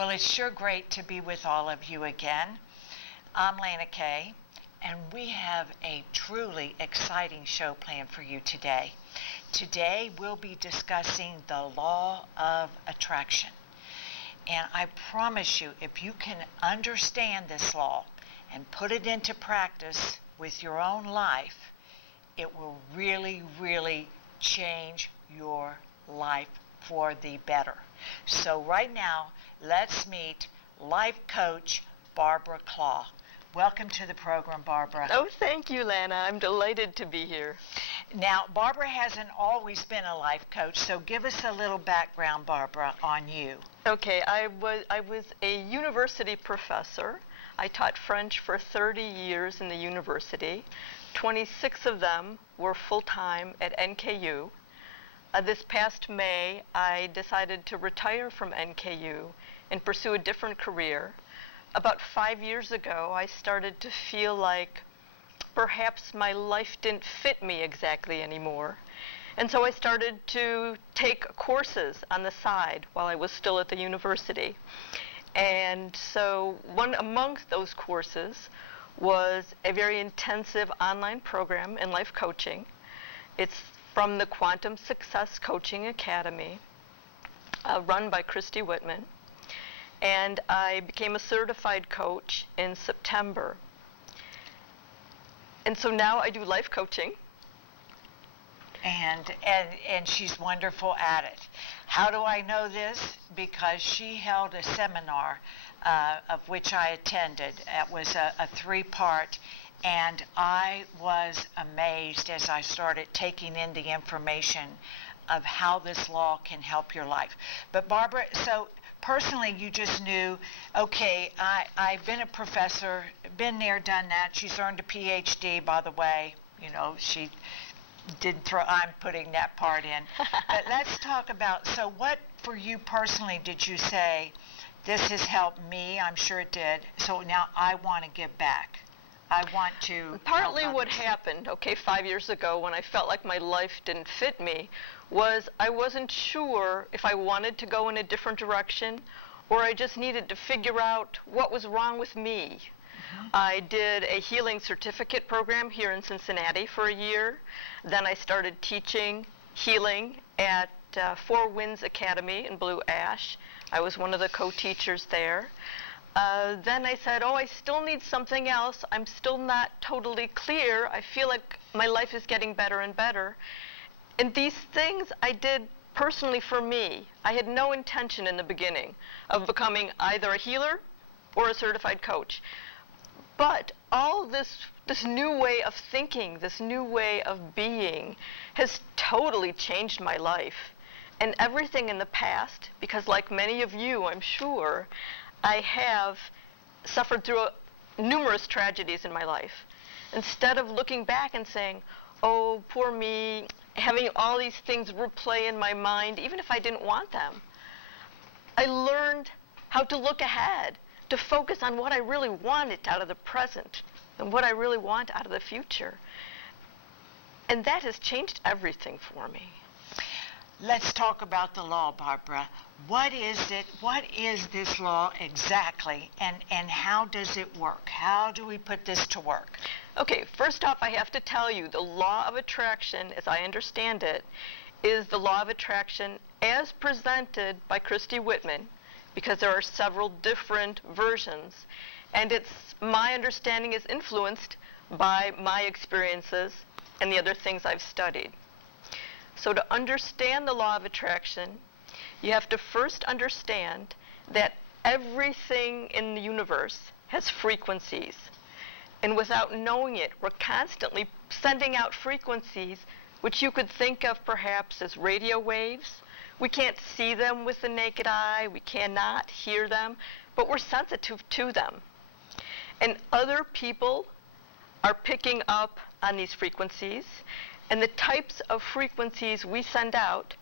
Well, it's sure great to be with all of you again. I'm Lana Kay, and we have a truly exciting show planned for you today. Today, we'll be discussing the law of attraction. And I promise you, if you can understand this law and put it into practice with your own life, it will really, really change your life for the better. So right now, let's meet life coach Barbara Klaw. Welcome to the program, Barbara. Oh, thank you, Lana. I'm delighted to be here. Now, Barbara hasn't always been a life coach, so give us a little background, Barbara, on you. Okay, I was a university professor. I taught French for 30 years in the university. 26 of them were full-time at NKU. This past May, I decided to retire from NKU and pursue a different career. About 5 years ago, I started to feel like perhaps my life didn't fit me exactly anymore. And so I started to take courses on the side while I was still at the university. And so one amongst those courses was a very intensive online program in life coaching. It's from the Quantum Success Coaching Academy, run by Christy Whitman. And I became a certified coach in September. And so now I do life coaching. And she's wonderful at it. How do I know this? Because she held a seminar of which I attended. It was a three-part, and I was amazed as I started taking in the information of how this law can help your life. But Barbara, so personally you just knew, okay, I've been a professor, been there, done that. She's earned a PhD, by the way. You know, she didn't throw, I'm putting that part in. But let's talk about, so what for you personally did you say, this has helped me, I'm sure it did, so now I want to give back. I want to. Partly what happened, okay, 5 years ago when I felt like my life didn't fit me was I wasn't sure if I wanted to go in a different direction or I just needed to figure out what was wrong with me. I did a healing certificate program here in Cincinnati for a year. Then I started teaching healing at Four Winds Academy in Blue Ash. I was one of the co-teachers there. Then I said, oh, I still need something else. I'm still not totally clear. I feel like my life is getting better and better. And these things I did personally for me. I had no intention in the beginning of becoming either a healer or a certified coach. But all this new way of thinking, this new way of being has totally changed my life. And everything in the past, because like many of you, I'm sure, I have suffered through numerous tragedies in my life. Instead of looking back and saying, oh, poor me, having all these things replay in my mind, even if I didn't want them, I learned how to look ahead, to focus on what I really wanted out of the present and what I really want out of the future. And that has changed everything for me. Let's talk about the law, Barbara. What is it? What is this law exactly, and how does it work? How do we put this to work? Okay, first off, I have to tell you, the law of attraction, as I understand it, is the law of attraction as presented by Christy Whitman, because there are several different versions, and it's my understanding is influenced by my experiences and the other things I've studied. So to understand the law of attraction, you have to first understand that everything in the universe has frequencies. And without knowing it, we're constantly sending out frequencies which you could think of perhaps as radio waves. We can't see them with the naked eye, we cannot hear them, but we're sensitive to them. And other people are picking up on these frequencies, and the types of frequencies we send out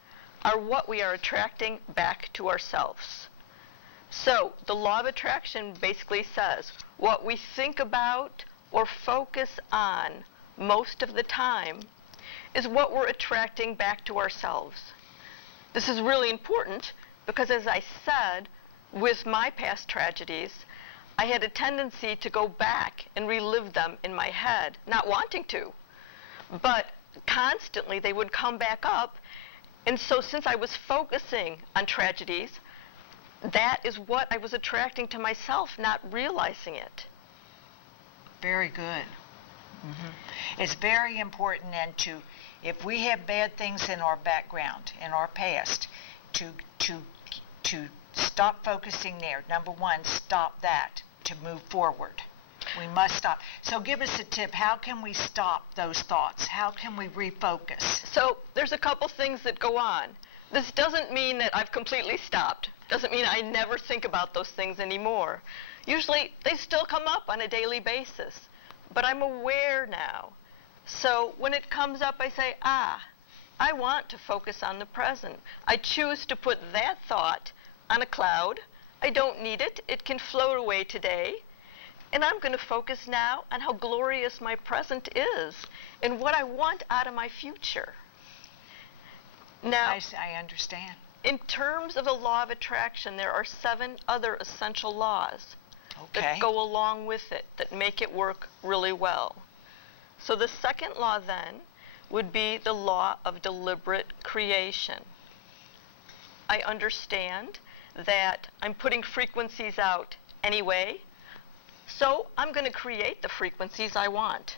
are what we are attracting back to ourselves. So the law of attraction basically says what we think about or focus on most of the time is what we're attracting back to ourselves. This is really important because, as I said, with my past tragedies, I had a tendency to go back and relive them in my head, not wanting to, but constantly they would come back up. And so since I was focusing on tragedies, that is what I was attracting to myself, not realizing it. Very good. It's very important then if we have bad things in our background, in our past, to stop focusing there. Number one, stop that to move forward. We must stop. So give us a tip. How can we stop those thoughts? How can we refocus? So there's a couple things that go on. This doesn't mean that I've completely stopped. Doesn't mean I never think about those things anymore. Usually they still come up on a daily basis, but I'm aware now. So when it comes up, I say, I want to focus on the present. I choose to put that thought on a cloud. I don't need it. It can float away today. And I'm going to focus now on how glorious my present is and what I want out of my future. Now, I understand. In terms of the law of attraction, there are 7 other essential laws that go along with it, that make it work really well. So the second law then would be the law of deliberate creation. I understand that I'm putting frequencies out anyway, so I'm going to create the frequencies I want.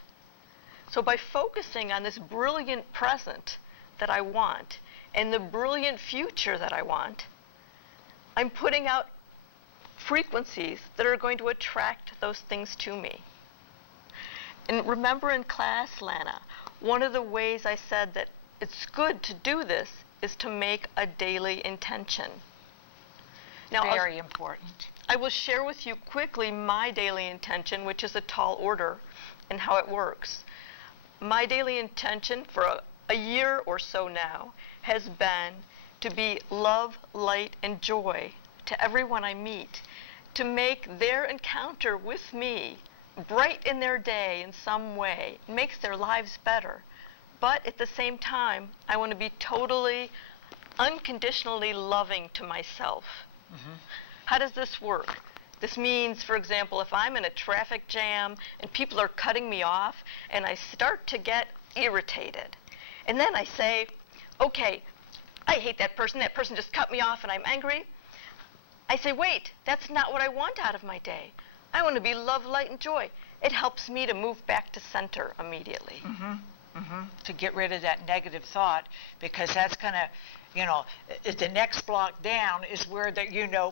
So by focusing on this brilliant present that I want and the brilliant future that I want, I'm putting out frequencies that are going to attract those things to me. And remember in class, Lana, one of the ways I said that it's good to do this is to make a daily intention. Now, very important. I will share with you quickly my daily intention, which is a tall order, and how it works. My daily intention for a year or so now has been to be love, light, and joy to everyone I meet, to make their encounter with me brighten their day in some way, makes their lives better. But at the same time, I want to be totally, unconditionally loving to myself. How does this work? This means, for example, if I'm in a traffic jam and people are cutting me off and I start to get irritated, and then I say, okay, I hate that person just cut me off and I'm angry. I say, wait, that's not what I want out of my day. I want to be love, light, and joy. It helps me to move back to center immediately. To get rid of that negative thought, because that's going to, the next block down is where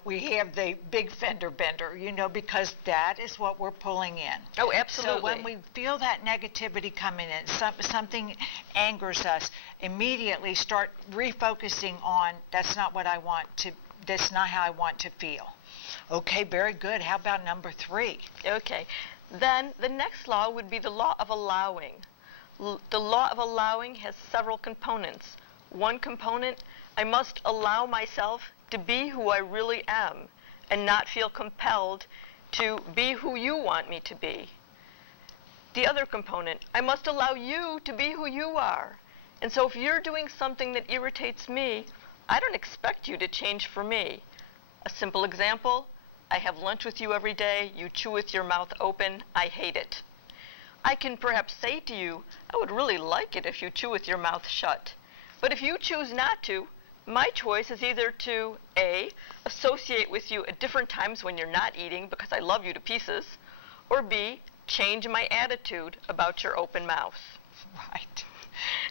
we have the big fender bender, because that is what we're pulling in. Oh, absolutely. So when we feel that negativity coming in, something angers us, immediately start refocusing on, that's not what I want to, that's not how I want to feel. Okay, very good. How about number 3? Okay. Then the next law would be the law of allowing. The law of allowing has several components. One component, I must allow myself to be who I really am and not feel compelled to be who you want me to be. The other component, I must allow you to be who you are. And so if you're doing something that irritates me, I don't expect you to change for me. A simple example, I have lunch with you every day, you chew with your mouth open, I hate it. I can perhaps say to you, I would really like it if you chew with your mouth shut. But if you choose not to, my choice is either to A, associate with you at different times when you're not eating because I love you to pieces, or B, change my attitude about your open mouth.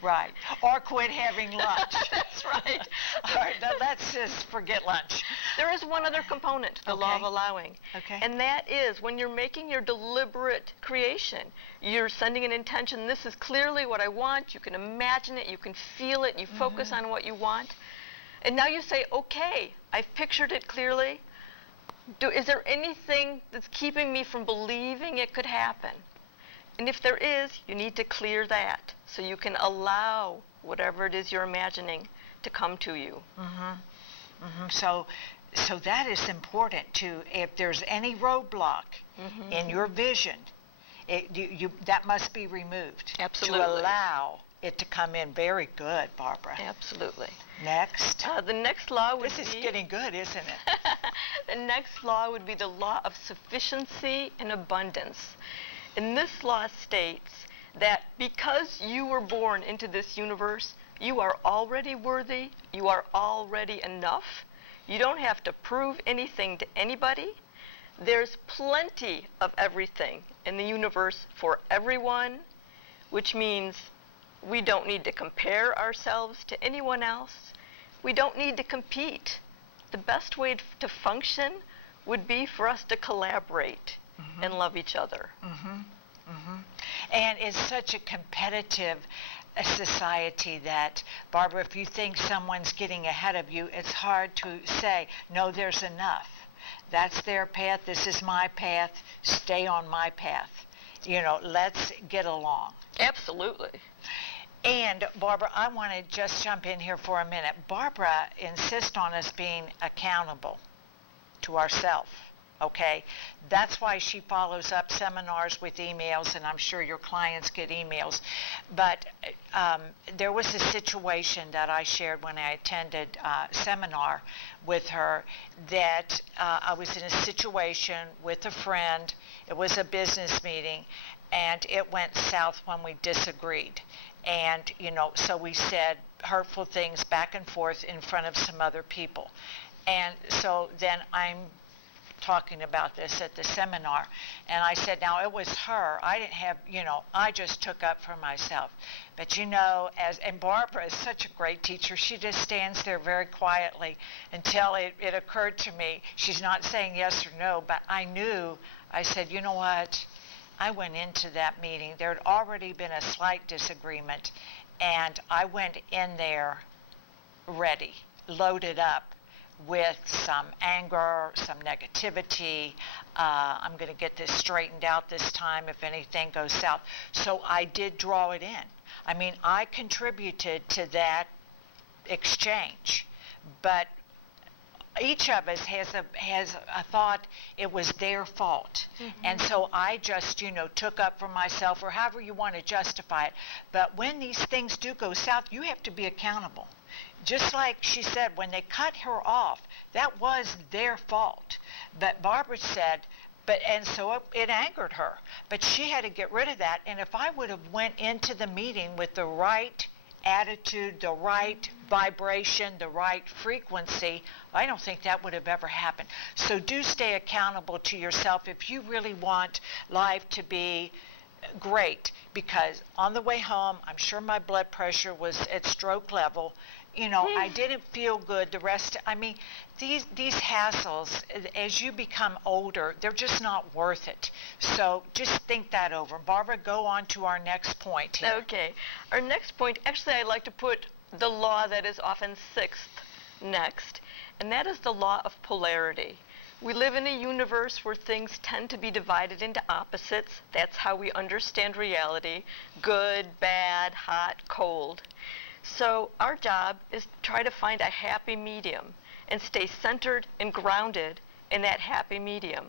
Right. Or quit having lunch. That's right. All right, now let's just forget lunch. There is one other component to the law of allowing. Okay. And that is when you're making your deliberate creation, you're sending an intention, this is clearly what I want, you can imagine it, you can feel it, you focus on what you want. And now you say, okay, I've pictured it clearly. Is there anything that's keeping me from believing it could happen? And if there is, you need to clear that so you can allow whatever it is you're imagining to come to you. So that is important too. If there's any roadblock in your vision, that must be removed. Absolutely. To allow it to come in. Very good, Barbara. Absolutely. Next. The next law would This is getting good, isn't it? The next law would be the law of sufficiency and abundance. And this law states that because you were born into this universe, you are already worthy, you are already enough. You don't have to prove anything to anybody. There's plenty of everything in the universe for everyone, which means we don't need to compare ourselves to anyone else. We don't need to compete. The best way to function would be for us to collaborate and love each other. And it's such a competitive society that, Barbara, if you think someone's getting ahead of you, it's hard to say, no, there's enough. That's their path. This is my path. Stay on my path. You know, let's get along. Absolutely. And, Barbara, I want to just jump in here for a minute. Barbara insists on us being accountable to ourselves, okay? That's why she follows up seminars with emails, and I'm sure your clients get emails. But there was a situation that I shared when I attended a seminar with her that I was in a situation with a friend. It was a business meeting, and it went south when we disagreed. And, you know, so we said hurtful things back and forth in front of some other people. And so then I'm talking about this at the seminar, and I said, now it was her. I didn't have, you know, I just took up for myself. But, you know, and Barbara is such a great teacher. She just stands there very quietly until it occurred to me. She's not saying yes or no, but I knew. I said, you know what? I went into that meeting. There had already been a slight disagreement, and I went in there ready, loaded up with some anger, some negativity. I'm going to get this straightened out this time if anything goes south. So I did draw it in. I mean, I contributed to that exchange, but each of us has a thought it was their fault. And so I just, you know, took up for myself, or however you want to justify it. But when these things do go south, you have to be accountable. Just like she said, when they cut her off, that was their fault. But Barbara said, and so it angered her. But she had to get rid of that. And if I would have went into the meeting with the right attitude, the right vibration, the right frequency, I don't think that would have ever happened. So do stay accountable to yourself if you really want life to be great, because on the way home, I'm sure my blood pressure was at stroke level. You know, I didn't feel good. The rest, I mean, these hassles, as you become older, they're just not worth it. So just think that over. Barbara, go on to our next point here. Okay. Our next point, actually, I'd like to put the law that is often sixth next, and that is the law of polarity. We live in a universe where things tend to be divided into opposites. That's how we understand reality: good, bad, hot, cold. So our job is to try to find a happy medium and stay centered and grounded in that happy medium.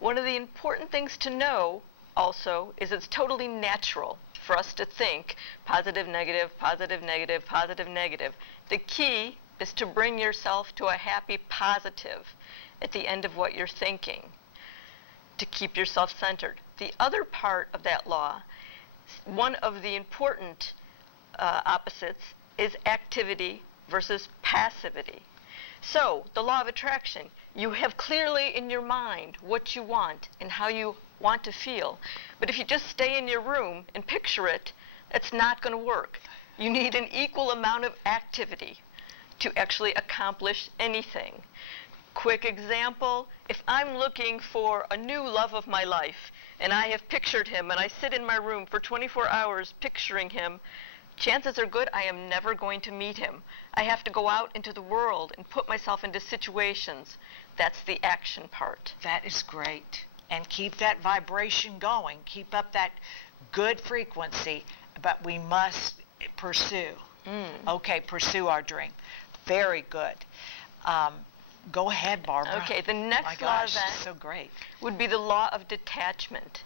One of the important things to know also is it's totally natural for us to think positive, negative, positive, negative, positive, negative. The key is to bring yourself to a happy positive at the end of what you're thinking, to keep yourself centered. The other part of that law, one of the important opposites, is activity versus passivity. So, the law of attraction, you have clearly in your mind what you want and how you want to feel. But if you just stay in your room and picture it, it's not going to work. You need an equal amount of activity to actually accomplish anything. Quick example, if I'm looking for a new love of my life and I have pictured him and I sit in my room for 24 hours picturing him, chances are good I am never going to meet him. I have to go out into the world and put myself into situations. That's the action part. That is great. And keep that vibration going. Keep up that good frequency, but we must pursue. Okay, pursue our dream. Very good. Go ahead, Barbara. Okay, the next My law gosh, then so great. would be the law of detachment.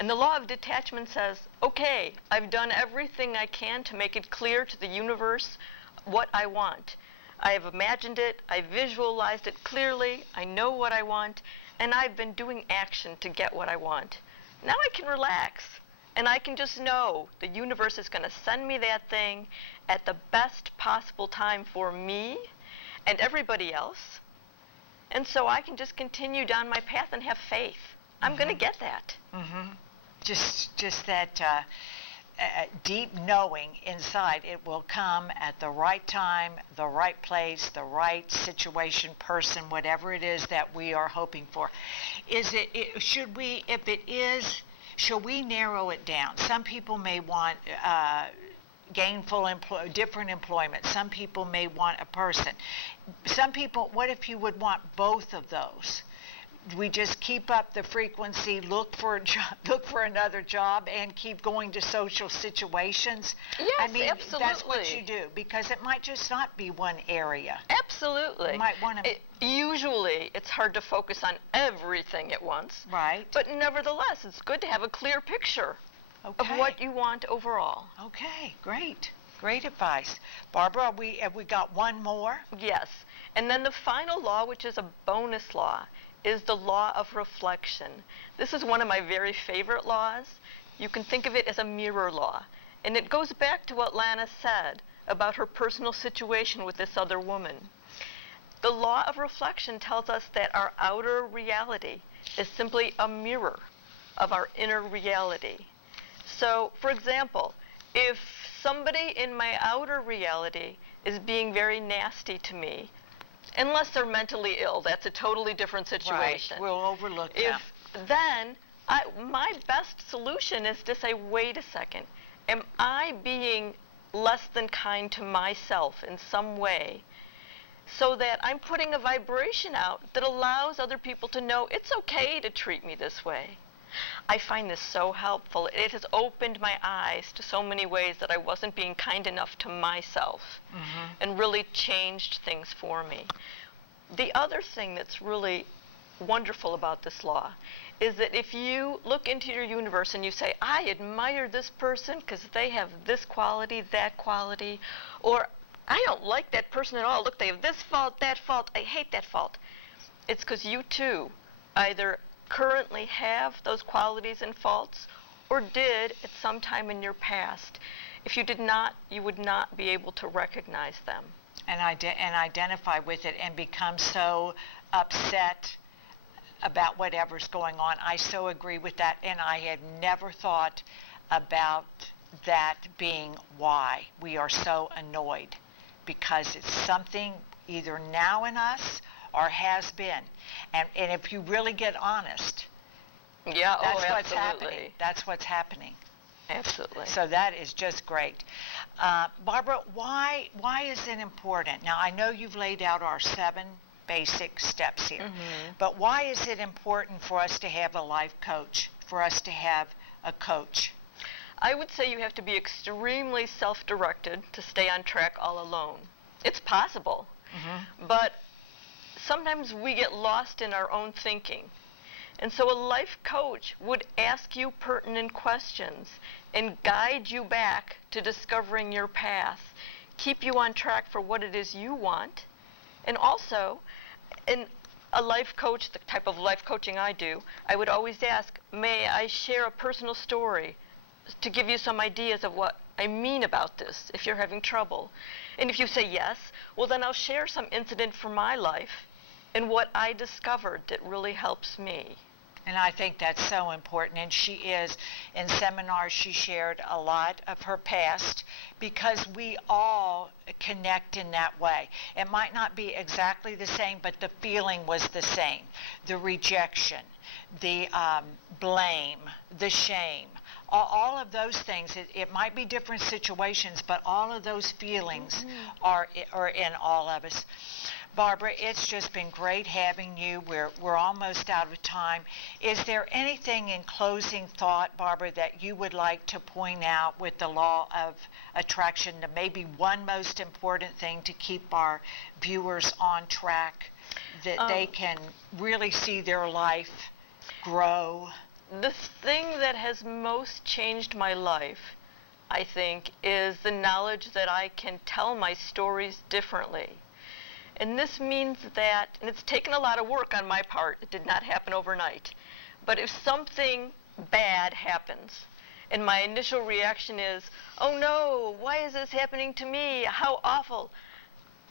And the law of detachment says, okay, I've done everything I can to make it clear to the universe what I want. I have imagined it, I visualized it clearly, I know what I want, and I've been doing action to get what I want. Now I can relax, and I can just know the universe is going to send me that thing at the best possible time for me and everybody else. And so I can just continue down my path and have faith. I'm going to get that. Just that deep knowing inside it will come at the right time, the right place, the right situation, person, whatever it is that we are hoping for. Should we, if it is, should we narrow it down? Some people may want different employment. Some people may want a person. Some people, what if you would want both of those? We just keep up the frequency, look for another job, and keep going to social situations. Yes, I mean, absolutely. That's what you do, because it might just not be one area. Absolutely. You might want to. Usually, it's hard to focus on everything at once. Right. But nevertheless, it's good to have a clear picture of what you want overall. Okay, great. Great advice. Barbara, have we got one more? Yes. And then the final law, which is a bonus law, is the law of reflection. This is one of my very favorite laws. You can think of it as a mirror law. And it goes back to what Lana said about her personal situation with this other woman. The law of reflection tells us that our outer reality is simply a mirror of our inner reality. So, for example, if somebody in my outer reality is being very nasty to me, unless they're mentally ill, that's a totally different situation. Right. We'll overlook them. Then my best solution is to say, wait a second, am I being less than kind to myself in some way, so that I'm putting a vibration out that allows other people to know it's okay to treat me this way? I find this so helpful. It has opened my eyes to so many ways that I wasn't being kind enough to myself, and really changed things for me. The other thing that's really wonderful about this law is that if you look into your universe and you say, I admire this person because they have this quality, that quality, or I don't like that person at all. Look, they have this fault, that fault, I hate that fault. It's because you too either currently have those qualities and faults, or did at some time in your past. If you did not, you would not be able to recognize them. And identify with it and become so upset about whatever's going on. I so agree with that, and I had never thought about that being why we are so annoyed, because it's something either now in us or has been. And if you really get honest, that's what's happening. That's what's happening. Absolutely. So that is just great. Barbara, why is it important? Now, I know you've laid out our 7 basic steps here, but why is it important for us to have a life coach, for us to have a coach? I would say you have to be extremely self-directed to stay on track all alone. It's possible, but sometimes we get lost in our own thinking. And so a life coach would ask you pertinent questions and guide you back to discovering your path, keep you on track for what it is you want. And also, in a life coach, the type of life coaching I do, I would always ask, may I share a personal story to give you some ideas of what I mean about this if you're having trouble? And if you say yes, well then I'll share some incident from my life and what I discovered that really helps me. And I think that's so important. And she is, in seminars, she shared a lot of her past, because we all connect in that way. It might not be exactly the same, but the feeling was the same. The rejection, the blame, the shame, all of those things. It might be different situations, but all of those feelings are in all of us. Barbara, it's just been great having you. We're almost out of time. Is there anything in closing thought, Barbara, that you would like to point out with the law of attraction, the maybe one most important thing to keep our viewers on track, that they can really see their life grow? The thing that has most changed my life, I think, is the knowledge that I can tell my stories differently. And this means that, and it's taken a lot of work on my part, it did not happen overnight, but if something bad happens, and my initial reaction is, oh no, why is this happening to me? How awful.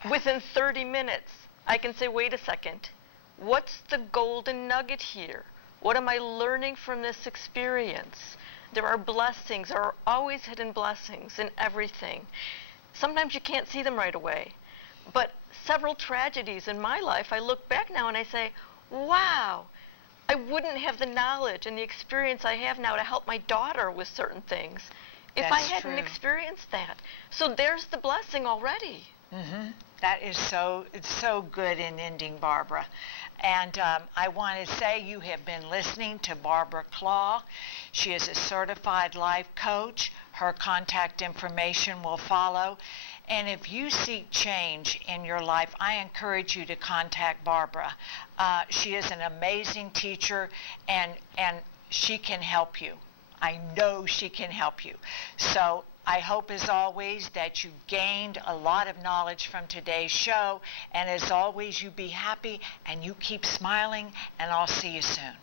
Within 30 minutes, I can say, wait a second, what's the golden nugget here? What am I learning from this experience? There are blessings, there are always hidden blessings in everything. Sometimes you can't see them right away. But several tragedies in my life, I look back now and I say, wow, I wouldn't have the knowledge and the experience I have now to help my daughter with certain things if I hadn't experienced that. So there's the blessing already. That is it's so good in ending, Barbara. And I want to say you have been listening to Barbara Klaw. She is a certified life coach. Her contact information will follow. And if you seek change in your life, I encourage you to contact Barbara. She is an amazing teacher, and she can help you. I know she can help you. So I hope, as always, that you gained a lot of knowledge from today's show. And as always, you be happy and you keep smiling, and I'll see you soon.